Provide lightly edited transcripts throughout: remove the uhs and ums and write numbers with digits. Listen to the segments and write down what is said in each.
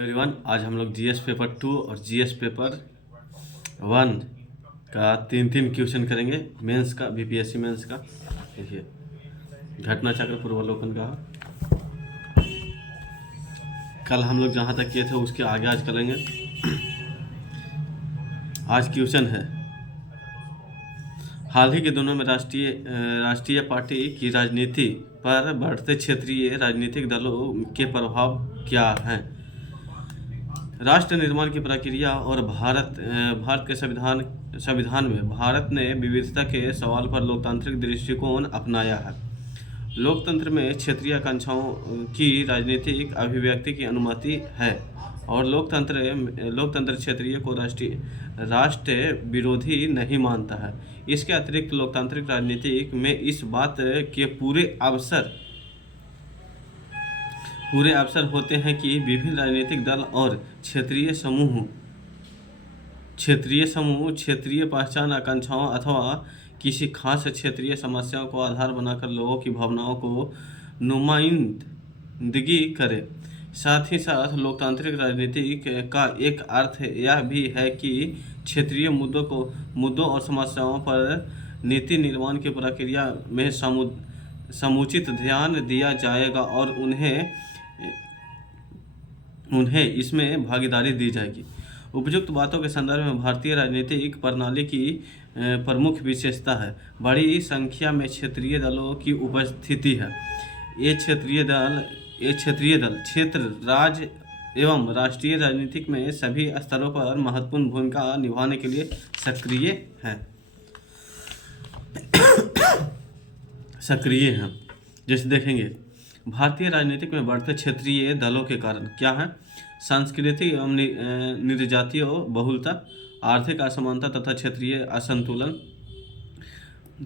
Everyone, आज हम लोग जीएस पेपर 2 और जीएस पेपर 1 का तीन क्वेश्चन करेंगे। मेंस का, बीपीएससी मेंस का। देखिए, घटना चक्र पूर्वावलोकन का कल हम लोग जहाँ तक किए थे उसके आगे आज करेंगे। आज क्वेश्चन है, हाल ही के दिनों में राष्ट्रीय पार्टी की राजनीति पर बढ़ते क्षेत्रीय राजनीतिक दलों के प्रभाव क्या हैं? राष्ट्र निर्माण की प्रक्रिया और भारत के संविधान में भारत ने विविधता के सवाल पर लोकतांत्रिक दृष्टिकोण अपनाया है। लोकतंत्र में क्षेत्रीय आकांक्षाओं की राजनीतिक अभिव्यक्ति की अनुमति है और लोकतंत्र क्षेत्रीय को राष्ट्र विरोधी नहीं मानता है। इसके अतिरिक्त लोकतांत्रिक राजनीति में इस बात के पूरे अवसर होते हैं कि विभिन्न राजनीतिक दल और क्षेत्रीय समूह क्षेत्रीय पहचान, आकांक्षाओं अथवा किसी खास क्षेत्रीय समस्याओं को आधार बनाकर लोगों की भावनाओं को नुमाइंदगी करे। साथ ही साथ लोकतांत्रिक राजनीति का एक अर्थ यह भी है कि क्षेत्रीय मुद्दों और समस्याओं पर नीति निर्माण की प्रक्रिया में समुचित ध्यान दिया जाएगा और उन्हें इसमें भागीदारी दी जाएगी। उपयुक्त बातों के संदर्भ में भारतीय राजनीतिक प्रणाली की प्रमुख विशेषता है बड़ी संख्या में क्षेत्रीय दलों की उपस्थिति है। ये क्षेत्रीय दल क्षेत्र, राज्य एवं राष्ट्रीय राजनीतिक में सभी स्तरों पर महत्वपूर्ण भूमिका निभाने के लिए सक्रिय हैं। जैसे देखेंगे, भारतीय राजनीतिक में बढ़ते क्षेत्रीय दलों के कारण क्या है? सांस्कृतिक एवं निर्जातीय बहुलता, आर्थिक असमानता तथा क्षेत्रीय असंतुलन।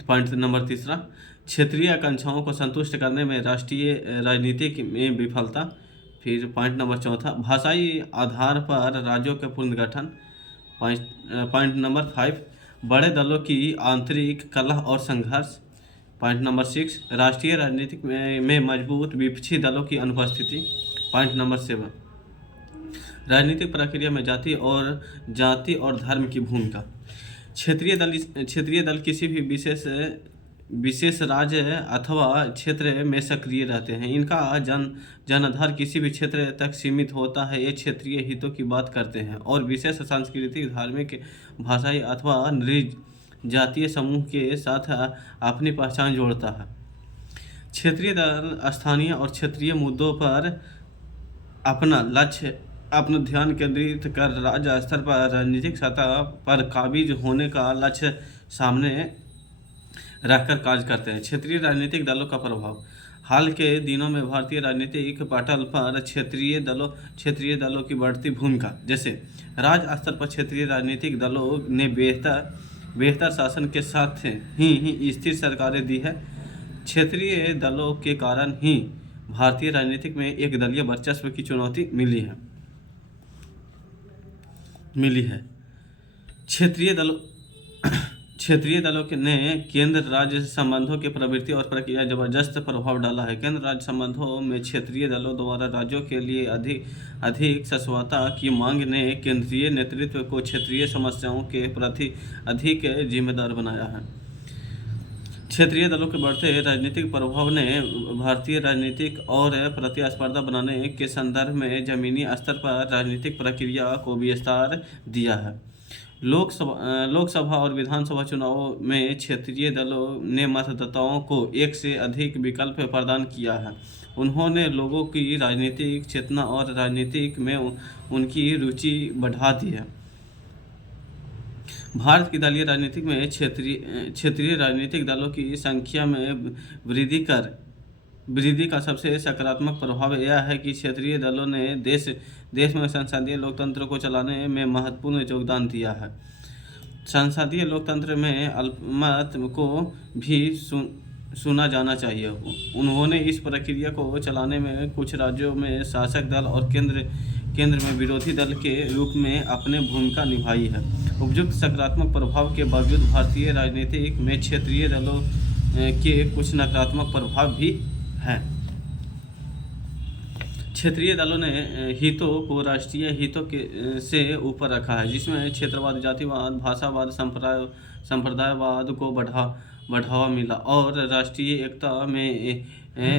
पॉइंट नंबर 3, क्षेत्रीय आकांक्षाओं को संतुष्ट करने में राष्ट्रीय राजनीतिक में विफलता। फिर पॉइंट नंबर 4, भाषाई आधार पर राज्यों के पुनर्गठन। पॉइंट नंबर 5, बड़े दलों की आंतरिक कलह और संघर्ष। पॉइंट नंबर 6, राष्ट्रीय राजनीतिक में मजबूत विपक्षी दलों की अनुपस्थिति। पॉइंट नंबर 7, राजनीतिक प्रक्रिया में जाति और धर्म की भूमिका। क्षेत्रीय दल किसी भी विशेष राज्य अथवा क्षेत्र में सक्रिय रहते हैं। इनका जनाधार किसी भी क्षेत्र तक सीमित होता है। ये क्षेत्रीय हितों की बात करते हैं और विशेष सांस्कृतिक, धार्मिक, भाषाई अथवा जातीय समूह के साथ अपनी पहचान जोड़ता है। क्षेत्रीय दल स्थानीय और क्षेत्रीय मुद्दों पर अपना ध्यान केंद्रित कर राज्य स्तर पर राजनीतिक सतह पर काबिज होने का लक्ष्य सामने रखकर कार्य करते हैं। क्षेत्रीय राजनीतिक दलों का प्रभाव। हाल के दिनों में भारतीय राजनीतिक पटल पर क्षेत्रीय दलों की बढ़ती भूमिका। जैसे राज्य स्तर पर क्षेत्रीय राजनीतिक दलों ने बेहतर शासन के साथ ही स्थिर सरकारें दी है। क्षेत्रीय दलों के कारण ही भारतीय राजनीतिक में एक दलीय वर्चस्व की चुनौती मिली है। क्षेत्रीय दलों ने केंद्र राज्य संबंधों के प्रवृत्ति और प्रक्रिया जबरदस्त प्रभाव डाला है। केंद्र राज्य संबंधों में क्षेत्रीय दलों द्वारा राज्यों के लिए अधिक शाश्वतता की मांग ने केंद्रीय नेतृत्व को क्षेत्रीय समस्याओं के प्रति अधिक जिम्मेदार बनाया है। क्षेत्रीय दलों के बढ़ते राजनीतिक प्रभाव ने भारतीय राजनीतिक और प्रतिस्पर्धा बनाने के संदर्भ में जमीनी स्तर पर राजनीतिक प्रक्रिया को विस्तार दिया है। लोकसभा और विधानसभा चुनावों में क्षेत्रीय दलों ने मतदाताओं को एक से अधिक विकल्प प्रदान किया है। उन्होंने लोगों की राजनीतिक चेतना और राजनीतिक में उनकी रुचि बढ़ा दी है। भारत की दलीय राजनीति में क्षेत्रीय राजनीतिक दलों की संख्या में वृद्धि का सबसे सकारात्मक प्रभाव यह है कि क्षेत्रीय दलों ने देश में संसदीय लोकतंत्र को चलाने में महत्वपूर्ण योगदान दिया है। संसदीय लोकतंत्र में अल्पमत को भी सुना जाना चाहिए। उन्होंने इस प्रक्रिया को चलाने में कुछ राज्यों में शासक दल और केंद्र में विरोधी दल के रूप में अपने भूमिका निभाई है। उपयुक्त सकारात्मक प्रभाव के बावजूद भारतीय राजनीति में क्षेत्रीय दलों के कुछ नकारात्मक प्रभाव भी हैं। क्षेत्रीय दलों ने हितों को राष्ट्रीय हितों के से ऊपर रखा है, जिसमें क्षेत्रवाद, जातिवाद, भाषावाद, संप्रदायवाद को बढ़ावा मिला और राष्ट्रीय एकता में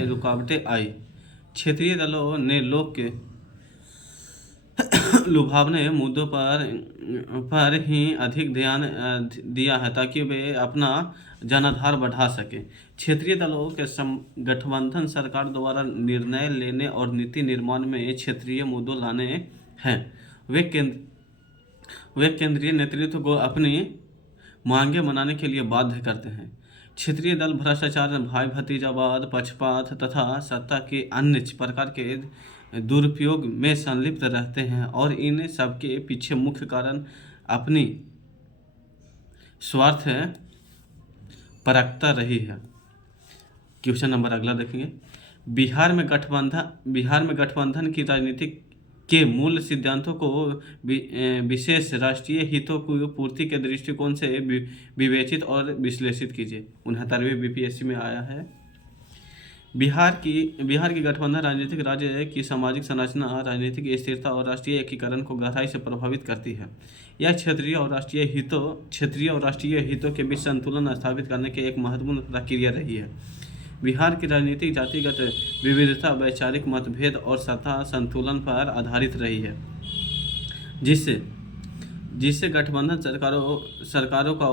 रुकावटें आई। क्षेत्रीय दलों ने लोक के लुभावने मुद्दों पर ही अधिक ध्यान दिया है ताकि वे अपना जनाधार बढ़ा सकें। क्षेत्रीय दलों के गठबंधन सरकार द्वारा निर्णय लेने और नीति निर्माण में क्षेत्रीय मुद्दों लाने हैं। वे केंद्रीय नेतृत्व को अपनी मांगे मनाने के लिए बाध्य करते हैं। क्षेत्रीय दल भ्रष्टाचार, भाई भतीजावाद, पक्षपात तथा सत्ता के अन्य प्रकार के दुरुपयोग में संलिप्त रहते हैं और इन सबके पीछे मुख्य कारण अपनी स्वार्थ परकता रही है। क्वेश्चन नंबर अगला देखेंगे। बिहार में गठबंधन की राजनीति के मूल सिद्धांतों को विशेष राष्ट्रीय हितों की पूर्ति के दृष्टिकोण से विवेचित और विश्लेषित कीजिए। 69वें बीपीएससी में आया है। बिहार की गठबंधन राजनीतिक राज्य की सामाजिक संरचना, राजनीतिक स्थिरता और राष्ट्रीय एकीकरण को गहराई से प्रभावित करती है। यह क्षेत्रीय और राष्ट्रीय हितों के बीच संतुलन स्थापित करने की एक महत्वपूर्ण प्रक्रिया रही है। बिहार की राजनीतिक जातिगत विविधता, वैचारिक मतभेद और सत्ता संतुलन पर आधारित रही है, जिससे गठबंधन सरकारों का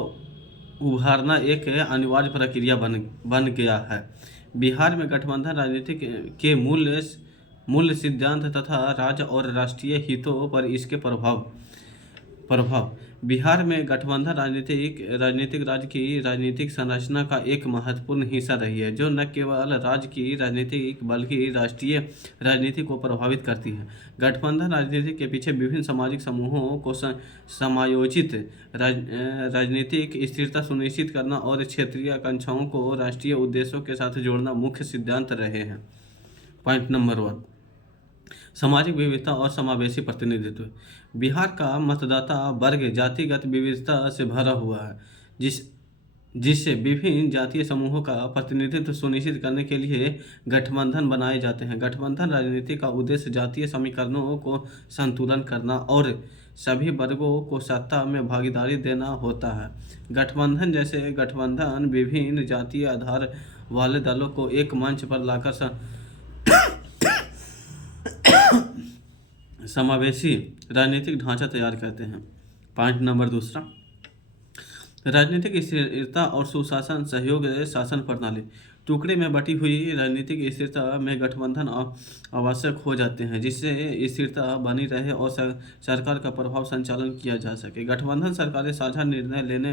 उभारना एक अनिवार्य प्रक्रिया बन गया है। बिहार में गठबंधन राजनीति के मूल सिद्धांत तथा राज्य और राष्ट्रीय हितों पर इसके प्रभाव। बिहार में गठबंधन राजनीतिक राज्य की राजनीतिक संरचना का एक महत्वपूर्ण हिस्सा रही है, जो न केवल राज्य की राजनीति बल्कि राष्ट्रीय राजनीति को प्रभावित करती है। गठबंधन राजनीति के पीछे विभिन्न सामाजिक समूहों को समायोजित, राजनीतिक स्थिरता सुनिश्चित करना और क्षेत्रीय आकांक्षाओं को राष्ट्रीय उद्देश्यों के साथ जोड़ना मुख्य सिद्धांत रहे हैं। पॉइंट नंबर 1, सामाजिक विविधता और समावेशी प्रतिनिधित्व। बिहार का मतदाता वर्ग जातिगत विविधता से भरा हुआ है, जिससे विभिन्न जातीय समूहों का प्रतिनिधित्व सुनिश्चित करने के लिए गठबंधन बनाए जाते हैं। गठबंधन राजनीति का उद्देश्य जातीय समीकरणों को संतुलन करना और सभी वर्गों को सत्ता में भागीदारी देना होता है। गठबंधन विभिन्न जातीय आधार वाले दलों को एक मंच पर लाकर समावेशी राजनीतिक ढांचा तैयार करते हैं। पॉइंट नंबर 2, राजनीतिक स्थिरता और सुशासन सहयोग शासन प्रणाली। टुकड़े में बटी हुई राजनीतिक स्थिरता में गठबंधन आवश्यक हो जाते हैं, जिससे स्थिरता बनी रहे और सरकार का प्रभाव संचालन किया जा सके। गठबंधन सरकारें साझा निर्णय लेने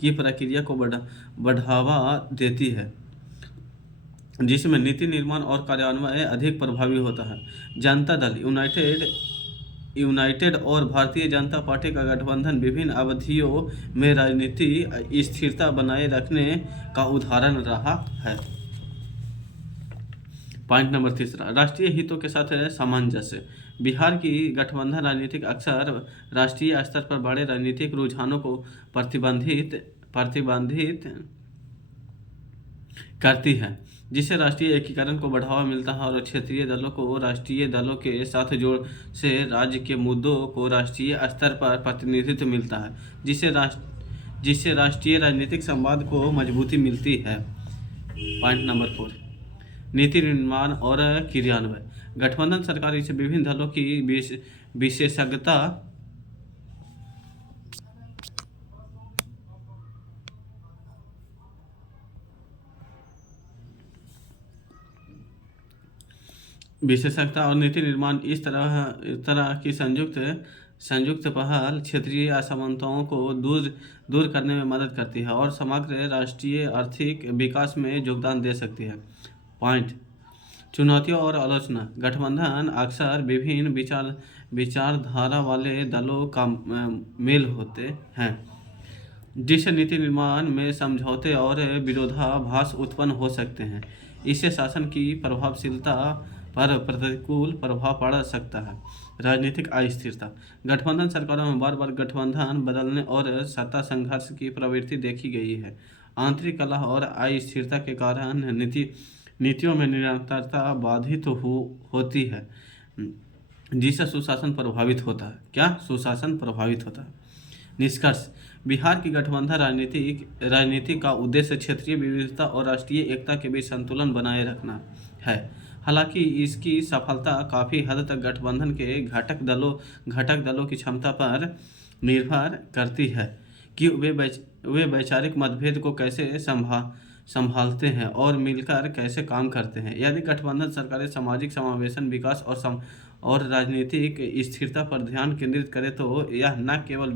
की प्रक्रिया को बढ़ावा देती है, जिसमें नीति निर्माण और कार्यान्वयन अधिक प्रभावी होता है। जनता दल यूनाइटेड और भारतीय जनता पार्टी का गठबंधन विभिन्न अवधियों में राजनीतिक स्थिरता बनाए रखने का उदाहरण रहा है। पॉइंट नंबर 3, राष्ट्रीय हितों के साथ सामंजस्य। बिहार की गठबंधन राजनीतिक अक्सर राष्ट्रीय स्तर पर बड़े राजनीतिक रुझानों को प्रतिबंधित करती है, जिससे राष्ट्रीय एकीकरण को बढ़ावा मिलता है और क्षेत्रीय दलों को राष्ट्रीय दलों के साथ जोड़ से राज्य के मुद्दों को राष्ट्रीय स्तर पर प्रतिनिधित्व मिलता है, जिससे राष्ट्रीय राजनीतिक संवाद को मजबूती मिलती है। पॉइंट नंबर 4, नीति निर्माण और क्रियान्वयन। गठबंधन सरकार इसे विभिन्न दलों की विशेषज्ञता और नीति निर्माण इस तरह की संयुक्त पहल क्षेत्रीय असमानताओं को दूर करने में मदद करती है और समग्र राष्ट्रीय आर्थिक विकास में योगदान दे सकती है। पॉइंट, चुनौतियों और आलोचना। गठबंधन अक्सर विभिन्न विचारधारा वाले दलों का मेल होते हैं, जिससे नीति निर्माण में समझौते और विरोधाभास उत्पन्न हो सकते हैं। इससे शासन की प्रभावशीलता पर प्रतिकूल प्रभाव पड़ सकता है। राजनीतिक अस्थिरता। गठबंधन सरकारों में बार बार गठबंधन बदलने और सत्ता संघर्ष की प्रवृत्ति देखी गई है। आंतरिक कलह और अस्थिरता के कारण नीतियों में निरंतरता बाधित होती है। जिससे सुशासन प्रभावित होता है। क्या? सुशासन प्रभावित होता है। निष्कर्ष, बिहार की गठबंधन राजनीति का उद्देश्य क्षेत्रीय विविधता और राष्ट्रीय एकता के बीच संतुलन बनाए रखना है। हालांकि इसकी सफलता काफ़ी हद तक गठबंधन के घटक दलों की क्षमता पर निर्भर करती है कि वे वैचारिक मतभेद को कैसे संभालते हैं और मिलकर कैसे काम करते हैं। यदि गठबंधन सरकारें सामाजिक समावेशन, विकास और राजनीतिक स्थिरता पर ध्यान केंद्रित करे तो यह न केवल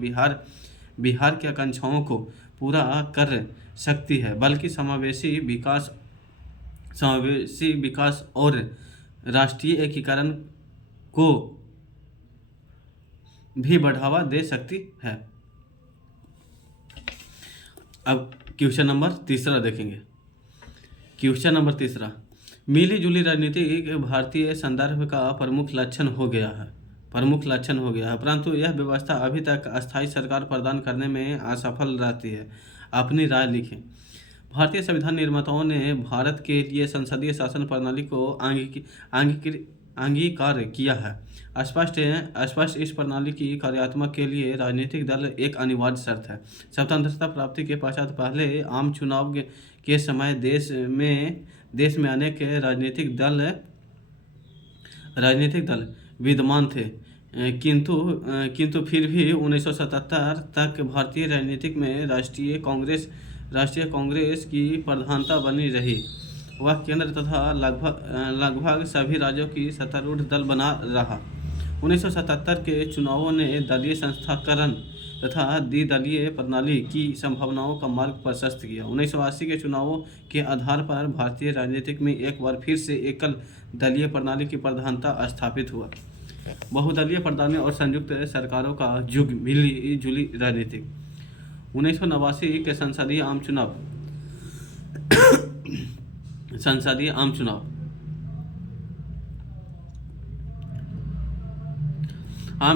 बिहार की आकांक्षाओं को पूरा कर सकती है, बल्कि समावेशी विकास और राष्ट्रीय एकीकरण को भी बढ़ावा दे सकती है। अब क्वेश्चन नंबर तीसरा देखेंगे। क्वेश्चन नंबर तीसरा, मिली जुली राजनीति भारतीय संदर्भ का प्रमुख लक्षण हो गया है, परंतु यह व्यवस्था अभी तक अस्थायी सरकार प्रदान करने में असफल रहती है। अपनी राय लिखें। भारतीय संविधान निर्माताओं ने भारत के लिए संसदीय शासन प्रणाली को अंगीकार किया है। स्पष्ट इस प्रणाली की कार्यात्मक के लिए राजनीतिक दल एक अनिवार्य शर्त है। स्वतंत्रता प्राप्ति के पश्चात पहले आम चुनाव के समय देश में अनेक राजनीतिक दल विद्यमान थे, किंतु फिर भी 1977 तक भारतीय राजनीतिक में राष्ट्रीय कांग्रेस की प्रधानता बनी रही। वह केंद्र तथा लगभग सभी राज्यों की सत्तारूढ़ दल बना रहा। 1977 के चुनावों ने दलीय संस्थाकरण तथा द्विदलीय प्रणाली की संभावनाओं का मार्ग प्रशस्त किया। 1980 के चुनावों के आधार पर भारतीय राजनीतिक में एक बार फिर से एकल दलीय प्रणाली की प्रधानता स्थापित हुआ। बहुदलीय प्रणाली और संयुक्त सरकारों का युग, मिली जुली राजनीति। 1989 के संसदीय आम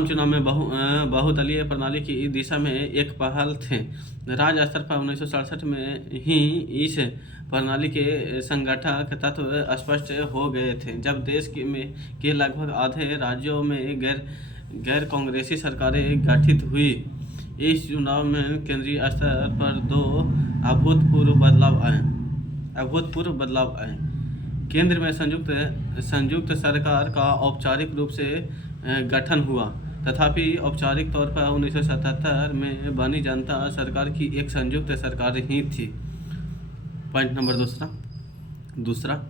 चुनाव में बहुदलीय प्रणाली की दिशा में एक पहल थे। राज्य स्तर पर 1967 में ही इस प्रणाली के संगठक तत्व स्पष्ट हो गए थे, जब देश के लगभग आधे राज्यों में गैर कांग्रेसी सरकारें गठित हुई। इस चुनाव में केंद्रीय स्तर पर दो अभूतपूर्व बदलाव आए। केंद्र में संयुक्त सरकार का औपचारिक रूप से गठन हुआ, तथापि औपचारिक तौर पर 1977 में बनी जनता सरकार की एक संयुक्त सरकार ही थी। पॉइंट नंबर दूसरा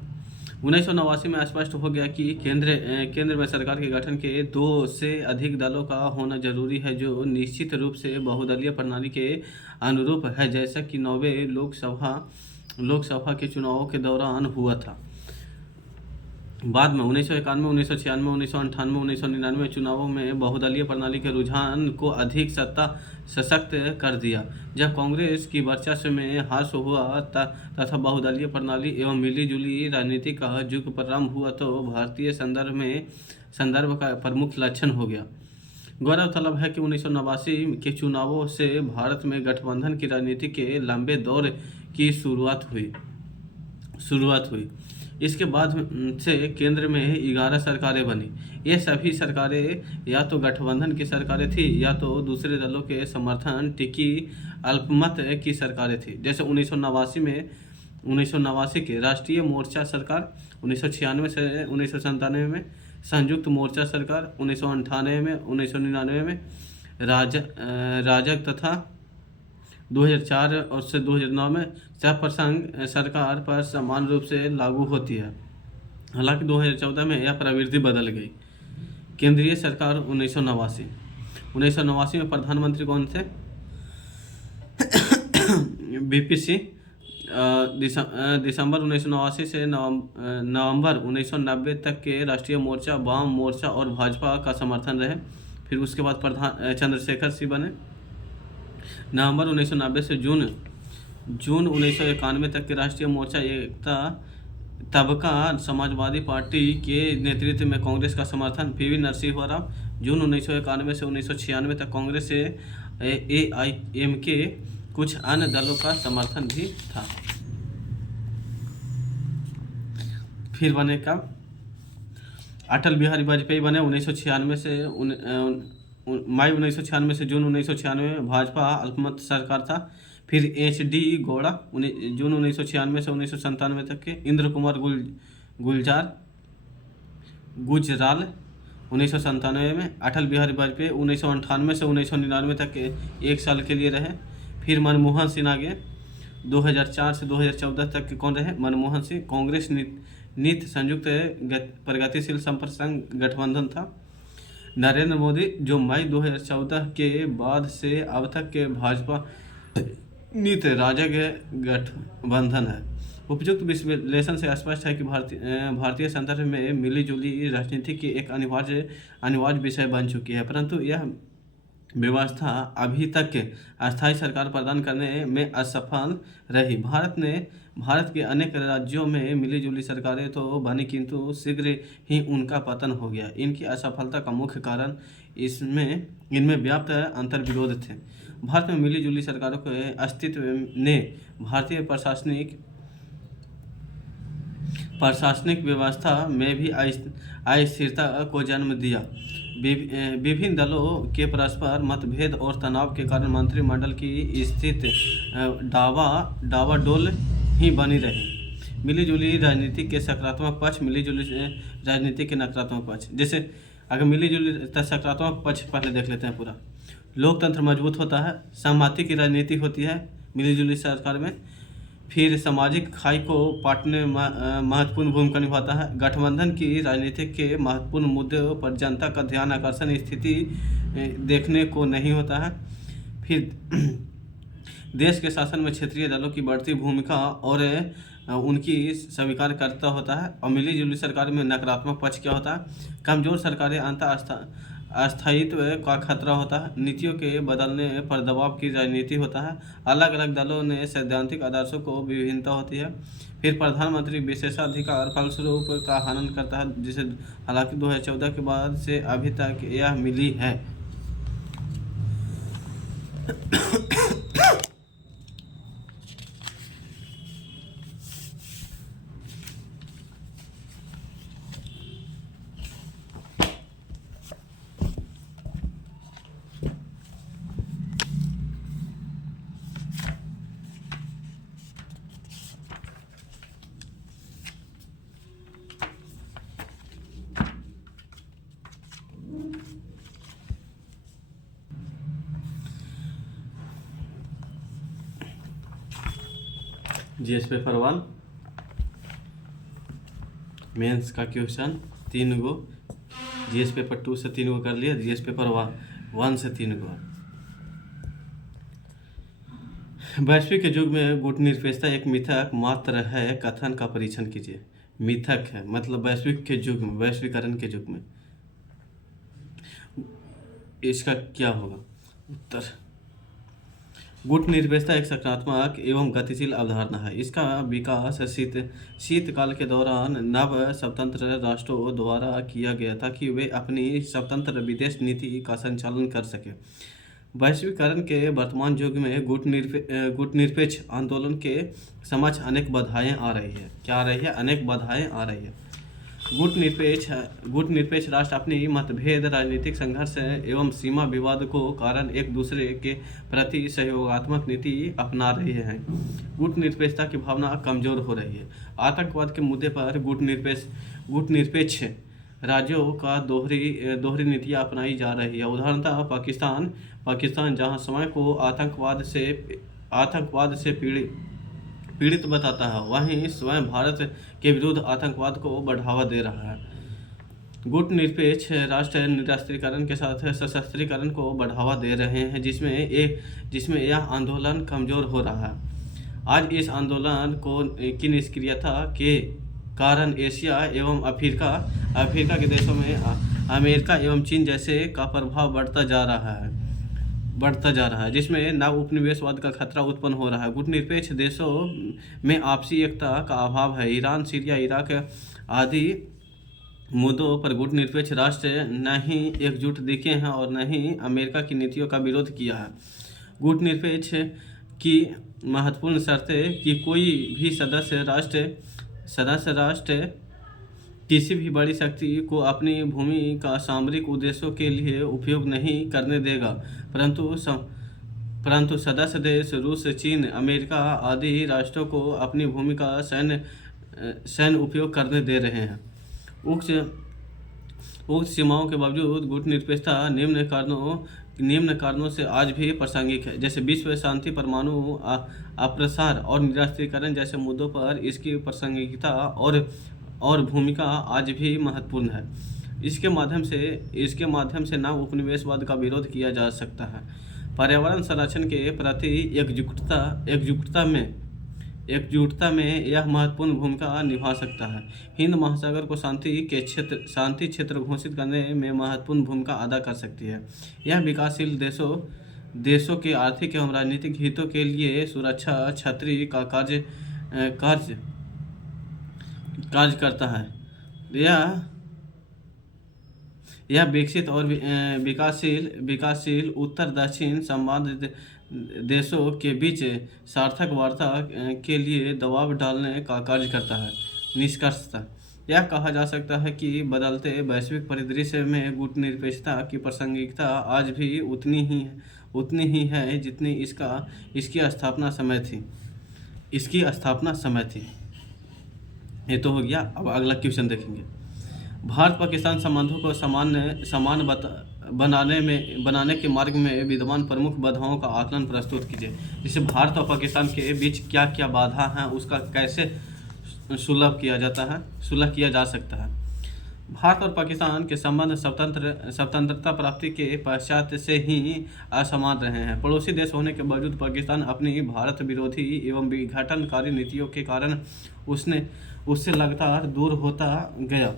1989 में स्पष्ट हो गया कि केंद्र में सरकार के गठन के 2 से अधिक दलों का होना जरूरी है, जो निश्चित रूप से बहुदलीय प्रणाली के अनुरूप है, जैसा कि 9वें लोकसभा के चुनावों के दौरान हुआ था। बाद में 1991, 1996, 1998, 1999 चुनावों में बहुदलीय प्रणाली के रुझान को अधिक सशक्त कर दिया। जब कांग्रेस की वर्चस्व में ह्रास हुआ तथा बहुदलीय प्रणाली एवं मिली जुली राजनीति का युग प्रारंभ हुआ तो भारतीय संदर्भ का प्रमुख लक्षण हो गया। गौरव तलब है कि 1989 के चुनावों से भारत में गठबंधन की राजनीति के लंबे दौर की शुरुआत हुई। इसके बाद से केंद्र में 11 सरकारें बनी। ये सभी सरकारें या तो गठबंधन की सरकारें थी या तो दूसरे दलों के समर्थन टिकी अल्पमत की सरकारें थी। जैसे 1989 के राष्ट्रीय मोर्चा सरकार, 1996 से 1997 में संयुक्त मोर्चा सरकार, 1998 में 1999 में राजग तथा 2004 और से 2009 में सप्रसंग सरकार पर समान रूप से लागू होती है। हालांकि 2014 में यह प्रवृत्ति बदल गई। केंद्रीय सरकार 1989 में प्रधानमंत्री कौन थे? बीपी सिंह। दिसंबर 1989 से नवंबर 1990 तक के राष्ट्रीय मोर्चा, वाम मोर्चा और भाजपा का समर्थन रहे। फिर उसके बाद चंद्रशेखर सिंह बने। नवंबर 1990 से जून 1991 तक के राष्ट्रीय मोर्चा एकता तबका समाजवादी पार्टी के नेतृत्व में कांग्रेस का समर्थन। पीवी नरसिम्हा राव। जून 1991 से 1996 तक कांग्रेस से एआईएमके कुछ अन्य दलों का समर्थन भी था। फिर बने कब? अटल बिहारी वाजपेयी बने 1996 से मई 1996 से जून 1996 में भाजपा अल्पमत सरकार था। फिर HD गौड़ा जून 1996 से 1997 तक के। इंद्र कुमार गुजराल 1997 में। अटल बिहारी वाजपेयी 1998 से 1999 तक के 1 साल के लिए रहे। फिर मनमोहन सिंह आगे 2004 से 2014 तक के कौन रहे? मनमोहन सिंह। कांग्रेस नीति संयुक्त प्रगतिशील संपर्क संघ गठबंधन था। नरेंद्र मोदी जो मई 2014 के बाद से अब तक के भाजपा नीति राजग गठबंधन है। उपयुक्त विश्लेषण से स्पष्ट है कि भारतीय संदर्भ में मिलीजुली राजनीति की एक अनिवार्य विषय बन चुकी है, परंतु यह व्यवस्था अभी तक अस्थायी सरकार प्रदान करने में असफल रही। भारत के अनेक राज्यों में मिलीजुली सरकारें तो बनी, किंतु शीघ्र ही उनका पतन हो गया। इनकी असफलता का मुख्य कारण इनमें व्याप्त अंतर्विरोध थे। भारत में मिलीजुली सरकारों के अस्तित्व ने भारतीय प्रशासनिक व्यवस्था में भी अस्थिरता को जन्म दिया। विभिन्न दलों के परस्पर मतभेद और तनाव के कारण मंत्रिमंडल की स्थिति डावाडोल ही बनी रही। मिलीजुली राजनीति के सकारात्मक पक्ष, मिलीजुली राजनीति के नकारात्मक पक्ष। जैसे अगर मिलीजुली सकारात्मक पक्ष पहले देख लेते हैं पूरा। लोकतंत्र मजबूत होता है, सहमति की राजनीति होती है मिलीजुली सरकार में। फिर सामाजिक खाई को पाटने में महत्वपूर्ण भूमिका निभाता है। गठबंधन की राजनीति के महत्वपूर्ण मुद्दों पर जनता का ध्यान आकर्षण स्थिति देखने को नहीं होता है। फिर देश के शासन में क्षेत्रीय दलों की बढ़ती भूमिका और उनकी स्वीकार करता होता है। और मिलीजुली सरकार में नकारात्मक पक्ष क्या होता है? कमजोर सरकारें अस्थायित्व का खतरा होता है। नीतियों के बदलने पर दबाव की राजनीति होता है। अलग अलग दलों ने सैद्धांतिक आदर्शों को विभिन्नता होती है। फिर प्रधानमंत्री विशेषाधिकार फलस्वरूप का हनन करता है, जिसे हालांकि 2014 के बाद से अभी तक यह मिली है। जीएस पेपर 1 मेंस का क्वेश्चन 3 गो। जीएस पेपर 2 से 3 गो कर लिया। जीएस पेपर 1 से 3 गो। वैश्विक युग में गुटनिरपेक्षता एक मिथक मात्र है, कथन का परीक्षण कीजिए। मिथक है मतलब वैश्विक के युग में, वैश्वीकरण के युग में इसका क्या होगा उत्तर? गुटनिरपेक्षता एक सकारात्मक एवं गतिशील अवधारणा है। इसका विकास शीतकाल के दौरान नव स्वतंत्र राष्ट्रों द्वारा किया गया था कि वे अपनी स्वतंत्र विदेश नीति का संचालन कर सके। वैश्वीकरण के वर्तमान युग में गुटनिरपेक्ष आंदोलन के समक्ष अनेक बाधाएं आ रही है। क्या आ रही है? अनेक बाधाएं आ रही है। गुटनिरपेक्ष राष्ट्र अपनी मतभेद, राजनीतिक संघर्ष एवं सीमा विवाद को कारण एक दूसरे के प्रति सहयोगात्मक नीति अपना रहे हैं। गुटनिरपेक्षता की भावना कमजोर हो रही है। आतंकवाद के मुद्दे पर गुटनिरपेक्ष राज्यों का दोहरी नीतियाँ अपनाई जा रही है। उदाहरणतः पाकिस्तान जहां स्वयं को आतंकवाद से पीड़ित बताता है, वहीं स्वयं भारत के विरुद्ध आतंकवाद को बढ़ावा दे रहा है। गुटनिरपेक्ष राष्ट्र निरस्त्रीकरण के साथ सशस्त्रीकरण को बढ़ावा दे रहे हैं, जिसमें यह आंदोलन कमजोर हो रहा है। आज इस आंदोलन की निष्क्रियता के कारण एशिया एवं अफ्रीका के देशों में अमेरिका एवं चीन जैसे का प्रभाव बढ़ता जा रहा है, जिसमें नव उपनिवेशवाद का खतरा उत्पन्न हो रहा है। गुटनिरपेक्ष देशों में आपसी एकता का अभाव है। ईरान, सीरिया, इराक आदि मुद्दों पर गुटनिरपेक्ष राष्ट्र न ही एकजुट दिखे हैं और न ही अमेरिका की नीतियों का विरोध किया है। गुटनिरपेक्ष की महत्वपूर्ण शर्तें कि कोई भी सदस्य राष्ट्र किसी भी बड़ी शक्ति को अपनी भूमि का सामरिक उद्देश्यों के लिए उपयोग नहीं करने देगा, परंतु सदस्य देश रूस, चीन, अमेरिका आदि राष्ट्रों को अपनी भूमि का सैन्य उपयोग करने दे रहे हैं। उक्त उक्त सीमाओं के बावजूद गुटनिरपेक्षता निम्न कारणों से आज भी प्रासंगिक है, जैसे विश्व शांति, परमाणु अप्रसार और निरस्त्रीकरण जैसे मुद्दों पर इसकी प्रासंगिकता और भूमिका आज भी महत्वपूर्ण है। इसके माध्यम से नव उपनिवेशवाद का विरोध किया जा सकता है, पर्यावरण संरक्षण के प्रति एकजुटता में यह महत्वपूर्ण भूमिका निभा सकता है, हिंद महासागर को शांति क्षेत्र घोषित करने में महत्वपूर्ण भूमिका अदा कर सकती है। यह विकासशील देशों के आर्थिक एवं राजनीतिक हितों के लिए सुरक्षा छतरी का कार्य करता है। यह विकसित और विकासशील उत्तर दक्षिण संबंध देशों के बीच सार्थक वार्ता के लिए दबाव डालने का कार्य करता है। निष्कर्षतः यह कहा जा सकता है कि बदलते वैश्विक परिदृश्य में गुटनिरपेक्षता की प्रासंगिकता आज भी उतनी ही है जितनी इसकी स्थापना समय थी। ये तो हो गया। अब अगला क्वेश्चन देखेंगे। भारत पाकिस्तान संबंधों को समान बनाने के मार्ग में विद्यमान प्रमुख बाधाओं का आकलन प्रस्तुत कीजिए। जैसे भारत और पाकिस्तान के बीच क्या क्या बाधा हैं, उसका कैसे सुलभ किया जा सकता है। भारत और पाकिस्तान के संबंध स्वतंत्रता प्राप्ति के पश्चात से ही असमान रहे हैं। पड़ोसी देश होने के बावजूद पाकिस्तान अपनी भारत विरोधी एवं विघटनकारी नीतियों के कारण उससे लगातार दूर होता गया।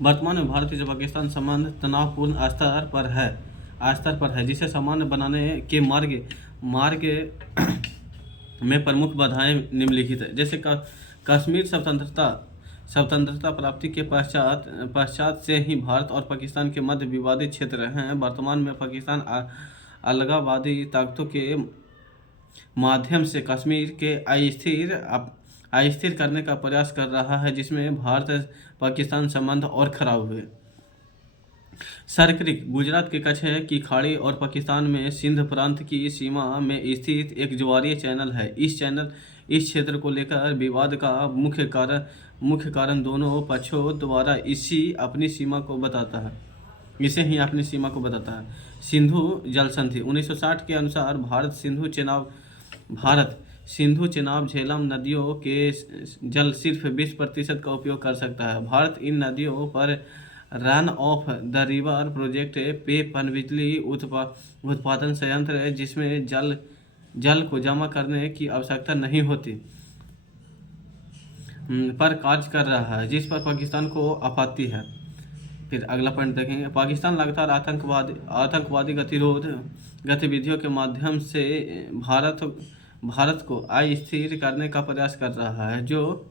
वर्तमान में भारतीय पाकिस्तान संबंध तनावपूर्ण स्तर पर है, जिसे सामान्य बनाने के मार्ग में प्रमुख बाधाएं निम्नलिखित है। जैसे कश्मीर स्वतंत्रता प्राप्ति के पश्चात से ही भारत और पाकिस्तान के मध्य विवादित क्षेत्र हैं। वर्तमान में पाकिस्तान अलगाववादी ताकतों के माध्यम से कश्मीर के अस्थिर करने का प्रयास कर रहा है, जिसमें भारत पाकिस्तान संबंध और खराब हुए। सरक्रिक गुजरात के कच्छ की खाड़ी और पाकिस्तान में सिंध प्रांत की सीमा में स्थित एक ज्वारीय चैनल है। इस क्षेत्र को लेकर विवाद का मुख्य कारण दोनों पक्षों द्वारा इसे ही अपनी सीमा को बताता है। सिंधु जल संधि 1960 के अनुसार भारत सिंधु चेनाब झेलम नदियों के जल सिर्फ 20% का उपयोग कर सकता है। भारत इन नदियों पर run of the river project पे पनबिजली उत्पादन संयंत्र है, जिसमें जल को जमा करने की आवश्यकता नहीं होती, पर कार्य कर रहा है, जिस पर पाकिस्तान को आपत्ति है। फिर अगला पॉइंट देखेंगे। पाकिस्तान लगातार आतंकवादी गतिविधियों के माध्यम से भारत को अस्थिर करने का प्रयास कर रहा है, जो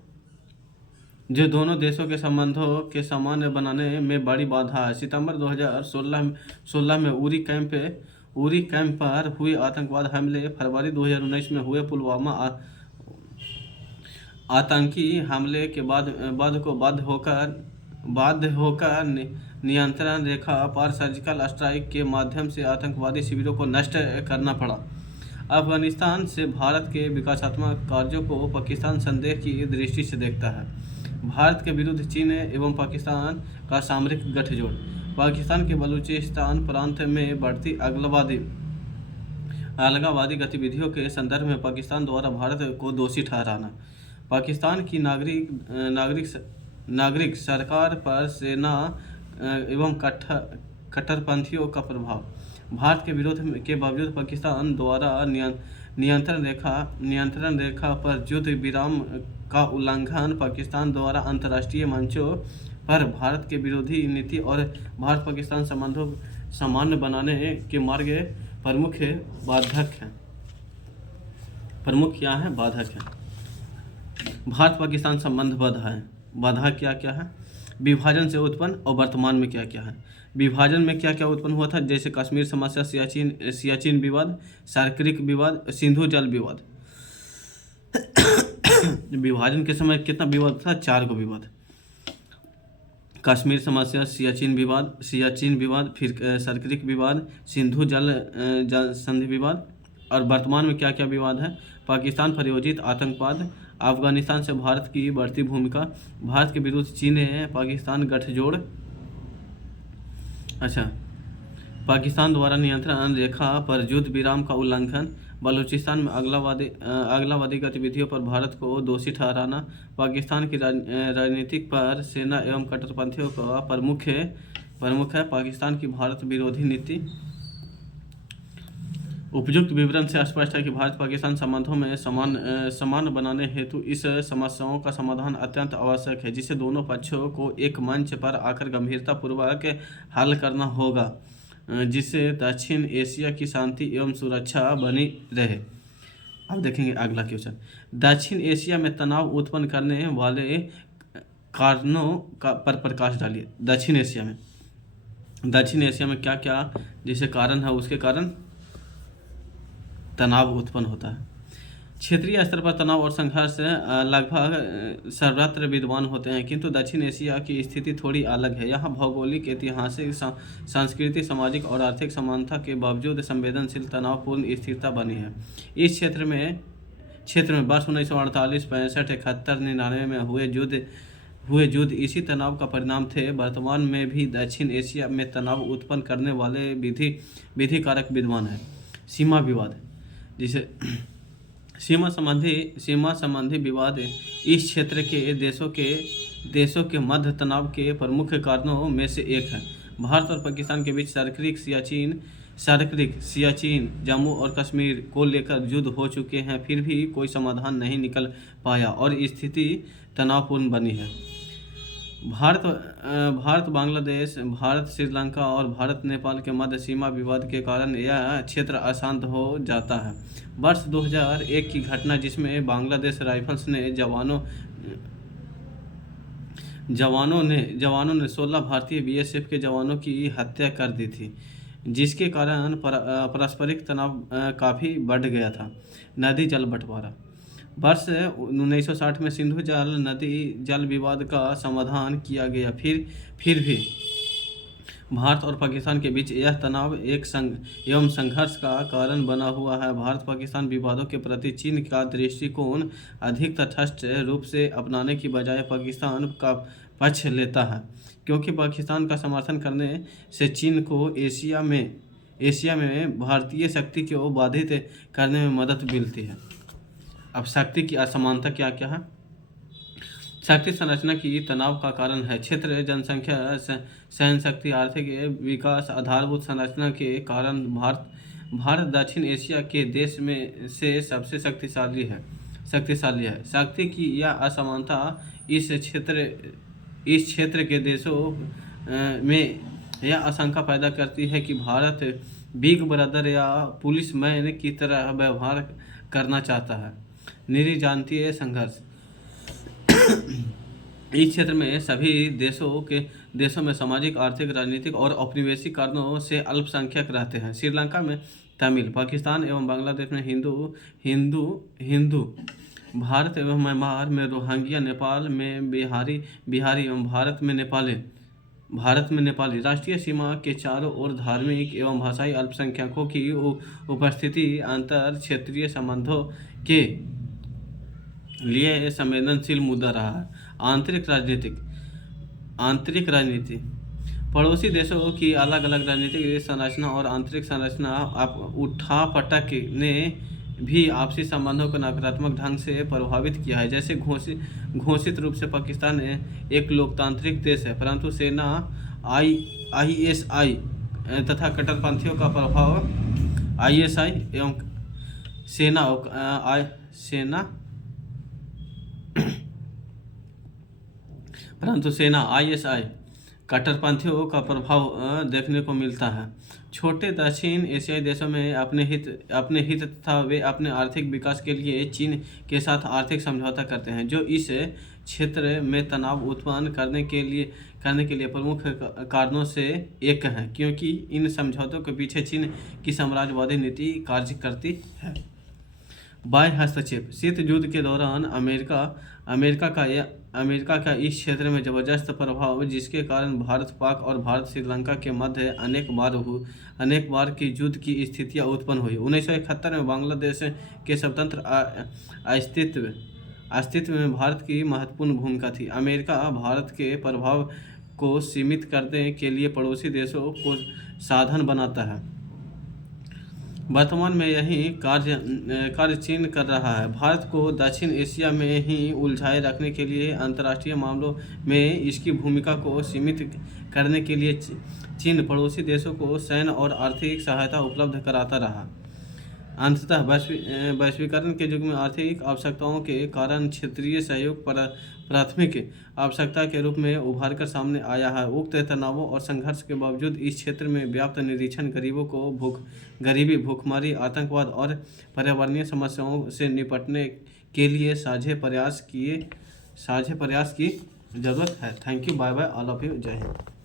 दोनों देशों के संबंधों के सामान्य बनाने में बड़ी बाधा है। सितंबर 2016 में उरी कैंप पर हुए आतंकवाद हमले, फरवरी 2019 में हुए पुलवामा आतंकी हमले के बाद बाध्य होकर नियंत्रण रेखा पार सर्जिकल स्ट्राइक के माध्यम से आतंकवादी शिविरों को नष्ट करना पड़ा। अफगानिस्तान से भारत के विकासात्मक कार्यों को पाकिस्तान संदेह की दृष्टि से देखता है। भारत के विरुद्ध चीन एवं पाकिस्तान का सामरिक गठजोड़, पाकिस्तान के बलूचिस्तान प्रांत में बढ़ती अलगाववादी गतिविधियों के संदर्भ में पाकिस्तान द्वारा भारत को दोषी ठहराना, पाकिस्तान की नागरिक सरकार पर सेना एवं कट्टरपंथियों का प्रभाव, भारत के विरोध के बावजूद पाकिस्तान द्वारा नियंत्रण रेखा पर युद्ध विराम का उल्लंघन, पाकिस्तान द्वारा अंतर्राष्ट्रीय मंचों पर भारत के विरोधी नीति और भारत पाकिस्तान संबंधों सामान्य बनाने के मार्ग प्रमुख बाधक है। भारत पाकिस्तान संबंध बाधा क्या है, विभाजन से उत्पन्न और वर्तमान में क्या है। विभाजन में क्या उत्पन्न हुआ था, जैसे कश्मीर समस्या, सियाचिन विवाद, सरक्रिक विवाद, सिंधु जल विवाद। विभाजन के समय कितना विवाद था, 4 गो विवाद। कश्मीर समस्या, सियाचिन विवाद, फिर सरक्रिक विवाद, सिंधु जल संधि विवाद। और वर्तमान में क्या क्या विवाद है? पाकिस्तान प्रायोजित आतंकवाद, अफगानिस्तान से भारत की बढ़ती भूमिका, भारत के विरुद्ध चीन पाकिस्तान गठजोड़, अच्छा, पाकिस्तान द्वारा नियंत्रण रेखा पर युद्ध विराम का उल्लंघन, बलूचिस्तान में अगलावादी गतिविधियों पर भारत को दोषी ठहराना, पाकिस्तान की राजनीति पर सेना एवं कट्टरपंथियों का प्रमुख है पाकिस्तान की भारत विरोधी नीति। उपयुक्त विवरण से स्पष्ट है कि भारत पाकिस्तान संबंधों में समान बनाने हेतु इस समस्याओं का समाधान अत्यंत आवश्यक है, जिसे दोनों पक्षों को एक मंच पर आकर गंभीरतापूर्वक हल करना होगा, जिससे दक्षिण एशिया की शांति एवं सुरक्षा बनी रहे। अब देखेंगे अगला क्वेश्चन। दक्षिण एशिया में तनाव उत्पन्न करने वाले कारणों पर प्रकाश डालिए। दक्षिण एशिया में क्या क्या जैसे कारण है, उसके कारण तनाव उत्पन्न होता है। क्षेत्रीय स्तर पर तनाव और संघर्ष लगभग सर्वत्र विद्यमान होते हैं, किंतु दक्षिण एशिया की स्थिति थोड़ी अलग है। यहाँ भौगोलिक, ऐतिहासिक, सांस्कृतिक, सामाजिक और आर्थिक समानता के बावजूद संवेदनशील तनावपूर्ण स्थिरता बनी है। इस क्षेत्र में वर्ष 1948, 65, 71, 99 में हुए युद्ध इसी तनाव का परिणाम थे। वर्तमान में भी दक्षिण एशिया में तनाव उत्पन्न करने वाले विधि कारक विद्यमान है। सीमा विवाद, जिसे सीमा संबंधी विवाद इस क्षेत्र के देशों के मध्य तनाव के प्रमुख कारणों में से एक है। भारत और पाकिस्तान के बीच सरक्रिक, सियाचिन, जम्मू और कश्मीर को लेकर युद्ध हो चुके हैं, फिर भी कोई समाधान नहीं निकल पाया और स्थिति तनावपूर्ण बनी है। भारत बांग्लादेश, भारत श्रीलंका और भारत नेपाल के मध्य सीमा विवाद के कारण यह क्षेत्र अशांत हो जाता है। वर्ष 2001 की घटना, जिसमें बांग्लादेश राइफल्स ने जवानों ने 16 भारतीय बीएसएफ के जवानों की हत्या कर दी थी, जिसके कारण पारस्परिक तनाव काफ़ी बढ़ गया था। नदी जल बंटवारा, वर्ष 1960 में सिंधु नदी जल विवाद का समाधान किया गया, फिर भी भारत और पाकिस्तान के बीच यह तनाव एवं संघर्ष का कारण बना हुआ है। भारत पाकिस्तान विवादों के प्रति चीन का दृष्टिकोण अधिक तटस्थ रूप से अपनाने की बजाय पाकिस्तान का पक्ष लेता है, क्योंकि पाकिस्तान का समर्थन करने से चीन को एशिया में भारतीय शक्ति को बाधित करने में मदद मिलती है। अब शक्ति की असमानता क्या क्या है? शक्ति संरचना की तनाव का कारण है। क्षेत्र, जनसंख्या, सहन शक्ति, आर्थिक विकास, आधारभूत संरचना के कारण भारत दक्षिण एशिया के देश में से सबसे शक्तिशाली है। शक्ति की यह असमानता इस क्षेत्र के देशों में यह आशंका पैदा करती है कि भारत बिग ब्रदर या पुलिस मैन की तरह व्यवहार करना चाहता है। निरीजातीय संघर्ष, इस क्षेत्र में सभी देशों में सामाजिक, आर्थिक, राजनीतिक और औपनिवेशिक कारणों से अल्पसंख्यक रहते हैं। श्रीलंका में तमिल, पाकिस्तान एवं बांग्लादेश में हिंदू, भारत एवं म्यांमार में रोहिंग्या, नेपाल में बिहारी एवं भारत में नेपाली। राष्ट्रीय सीमा के चारों ओर धार्मिक एवं भाषाई अल्पसंख्यकों की उपस्थिति अंतर क्षेत्रीय संबंधों के लिए संवेदनशील मुद्दा रहा है। आंतरिक राजनीति, पड़ोसी देशों की अलग अलग राजनीतिक संरचना और आंतरिक संरचना उठापटक ने भी आपसी संबंधों को नकारात्मक ढंग से प्रभावित किया है। जैसे घोषित रूप से पाकिस्तान एक लोकतांत्रिक देश है, परंतु सेना, ISI तथा कट्टरपंथियों का प्रभाव ISI एवं सेना ISI कट्टरपंथियों का प्रभाव देखने को मिलता है। छोटे दक्षिण एशियाई देशों में अपने हित तथा वे अपने आर्थिक विकास के लिए चीन के साथ आर्थिक समझौता करते हैं, जो इस क्षेत्र में तनाव उत्पन्न करने के लिए प्रमुख कारणों से एक है, क्योंकि इन समझौतों के पीछे चीन की साम्राज्यवादी नीति कार्य करती है। बाह्य हस्तक्षेप, शीत युद्ध के दौरान अमेरिका का अमेरिका का इस क्षेत्र में जबरदस्त प्रभाव, जिसके कारण भारत पाक और भारत श्रीलंका के मध्य अनेक बार की युद्ध की स्थितियां उत्पन्न हुई। 1971 में बांग्लादेश के स्वतंत्र अस्तित्व में भारत की महत्वपूर्ण भूमिका थी। अमेरिका भारत के प्रभाव को सीमित करने के लिए पड़ोसी देशों को साधन बनाता है। वर्तमान में यही कार्य चीन कर रहा है। भारत को दक्षिण एशिया में ही उलझाए रखने के लिए अंतर्राष्ट्रीय मामलों में इसकी भूमिका को सीमित करने के लिए चीन पड़ोसी देशों को सैन्य और आर्थिक सहायता उपलब्ध कराता रहा। अंततः वैश्वीकरण के युग में आर्थिक आवश्यकताओं के कारण क्षेत्रीय सहयोग प्राथमिक आवश्यकता के रूप में उभर कर सामने आया है। उक्त तनावों और संघर्ष के बावजूद इस क्षेत्र में व्याप्त निरीक्षण गरीबी, भूखमरी, आतंकवाद और पर्यावरणीय समस्याओं से निपटने के लिए साझे प्रयास की जरूरत है। Thank you, bye bye all of you, जय हिंद।